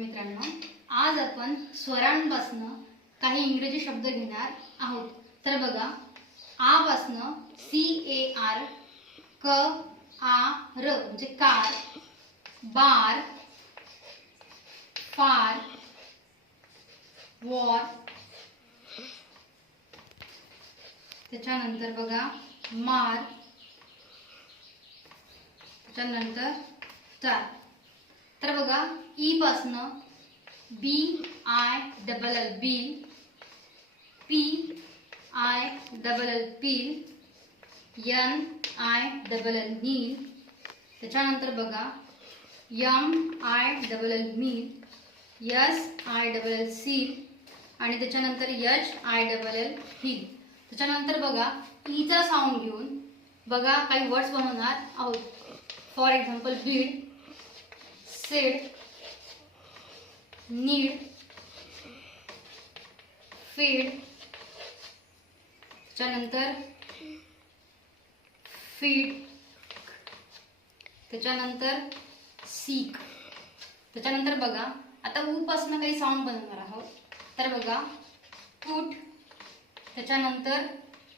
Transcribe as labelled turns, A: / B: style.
A: मित्रांनो आज आपण स्वरांपासनं काही इंग्रजी शब्द घेणार आहोत. तर बघा आ सी ए आर क आ र म्हणजे कार बार फार वॉर. त्याच्यानंतर बघा मार. त्याच्यानंतर चार. तर बघा ई पासनं B I double L B P I double L P N I double L nil त्याच्यानंतर बघा M I double L mill S I double L sill आणि त्याच्यानंतर H I double L hill त्याच्यानंतर बघा Icha sound घेऊन बघा काही words बनवणार आहोत. For example bead said need feed त्याच्यानंतर फीड त्याच्यानंतर सीक त्याच्यानंतर बघा आता ऊ काही साऊंड बनवणार आहोत तर बघा पुट त्याच्यानंतर